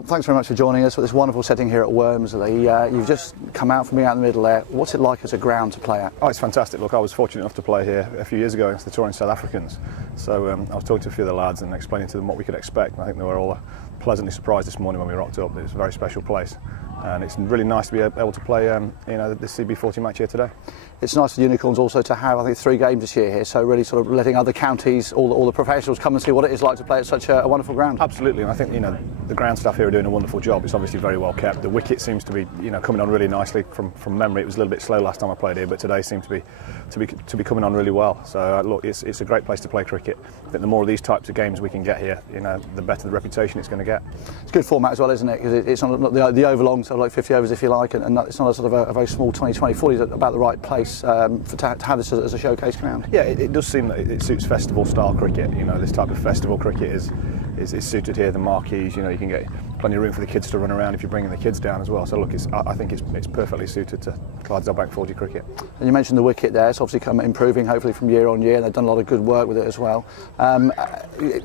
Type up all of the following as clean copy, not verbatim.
Thanks very much for joining us for this wonderful setting here at Wormsley. You've just come out from being out in the middle there. What's it like as a ground to play at? Oh, it's fantastic. Look, I was fortunate enough to play here a few years ago against the touring South Africans. So I was talking to a few of the lads and explaining to them what we could expect. And I think they were all pleasantly surprised this morning when we rocked up. It was a very special place. And it's really nice to be able to play this CB40 match here today. It's nice for the Unicorns also to have, I think, 3 games this year here, so really sort of letting other counties, all the professionals come and see what it is like to play at such a wonderful ground. Absolutely, and I think the ground staff here are doing a wonderful job. It's obviously very well kept. The wicket seems to be coming on really nicely. From memory, it was a little bit slow last time I played here, but today seemed to be coming on really well. So look, it's a great place to play cricket. I think the more of these types of games we can get here, the better the reputation it's going to get. It's a good format as well, isn't it? Because it's not the overlong, sort of like 50 overs if you like, and it's not a sort of a very small 20-20. 40 is about the right place to have this as a showcase ground. Yeah, it does seem that it suits festival style cricket. This type of festival cricket is suited here. The marquees, you can get plenty of room for the kids to run around if you're bringing the kids down as well. So look, I think it's perfectly suited to Clydesdale Bank 40 cricket. And you mentioned the wicket there. It's obviously improving hopefully from year on year, and they've done a lot of good work with it as well.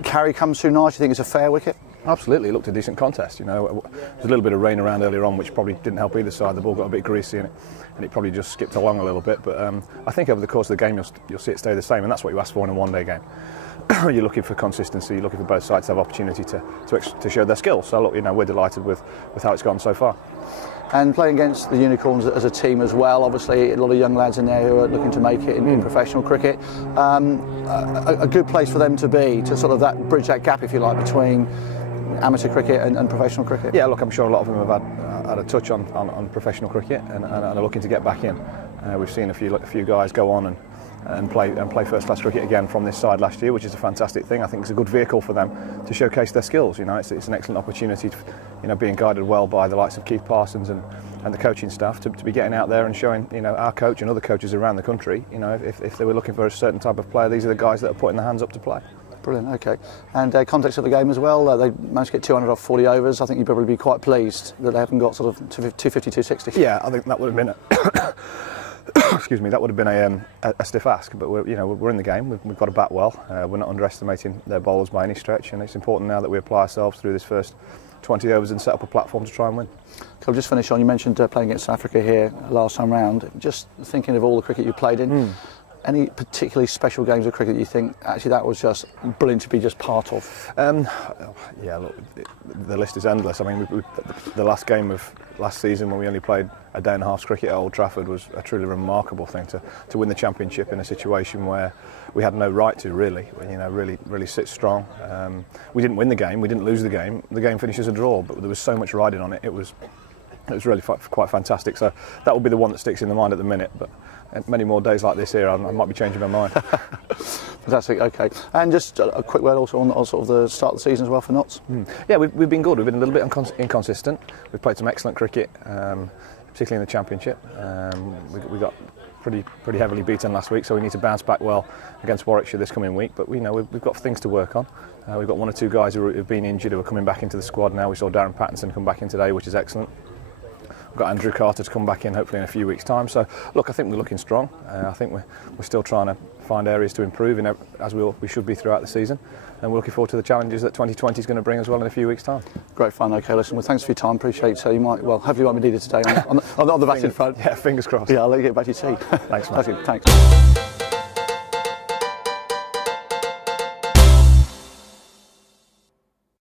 Carry comes through nice. You think it's a fair wicket? Absolutely, it looked a decent contest. There was a little bit of rain around earlier on, which probably didn't help either side. The ball got a bit greasy in it, and it probably just skipped along a little bit. But I think over the course of the game, you'll see it stay the same, and that's what you ask for in a one-day game. You're looking for consistency. You're looking for both sides to have opportunity to show their skills. So look, we're delighted with how it's gone so far. And playing against the Unicorns as a team as well, obviously a lot of young lads in there who are looking to make it in professional cricket. A good place for them to be, to sort of bridge that gap, if you like, between amateur cricket and professional cricket. Yeah, look, I'm sure a lot of them have had a touch on professional cricket and are looking to get back in. We've seen a few guys go on and play first-class cricket again from this side last year, which is a fantastic thing. I think it's a good vehicle for them to showcase their skills. It's an excellent opportunity, being guided well by the likes of Keith Parsons and the coaching staff to be getting out there and showing our coach and other coaches around the country. If they were looking for a certain type of player, these are the guys that are putting their hands up to play. Brilliant, okay. And context of the game as well, they managed to get 200 off 40 overs. I think you'd probably be quite pleased that they haven't got sort of 250, 260. Yeah, I think that would have been excuse me, that would have been a stiff ask, but we're in the game. We've got to bat well. We're not underestimating their bowlers by any stretch, and it's important now that we apply ourselves through this first 20 overs and set up a platform to try and win. I'll just finish on, you mentioned playing against South Africa here last time round. Just thinking of all the cricket you played in, any particularly special games of cricket that you think actually that was just brilliant to be just part of? Yeah, look, the list is endless. I mean, the last game of last season when we only played a day and a half's cricket at Old Trafford was a truly remarkable thing to win the championship in a situation where we had no right to really sit strong. We didn't win the game, we didn't lose the game. The game finishes a draw, but there was so much riding on it. It was really quite fantastic. So that would be the one that sticks in the mind at the minute. But many more days like this here, I might be changing my mind. Fantastic. Okay. And just a quick word also on sort of the start of the season as well for Notts. Yeah, we've been good. We've been a little bit inconsistent. We've played some excellent cricket, particularly in the Championship. We got pretty heavily beaten last week, so we need to bounce back well against Warwickshire this coming week. But we've got things to work on. We've got 1 or 2 guys who have been injured who are coming back into the squad now. We saw Darren Pattinson come back in today, which is excellent. We've got Andrew Carter to come back in hopefully in a few weeks' time. So look, I think we're looking strong. I think we're still trying to find areas to improve as we should be throughout the season, and we're looking forward to the challenges that 2020 is going to bring as well in a few weeks' time. Great fun. Okay, listen, well, thanks for your time. Appreciate it. You might, well, hopefully you won't be needed today on the batting front. Yeah, fingers crossed. Yeah, I'll let you get back to your tea. Thanks, mate. Thanks.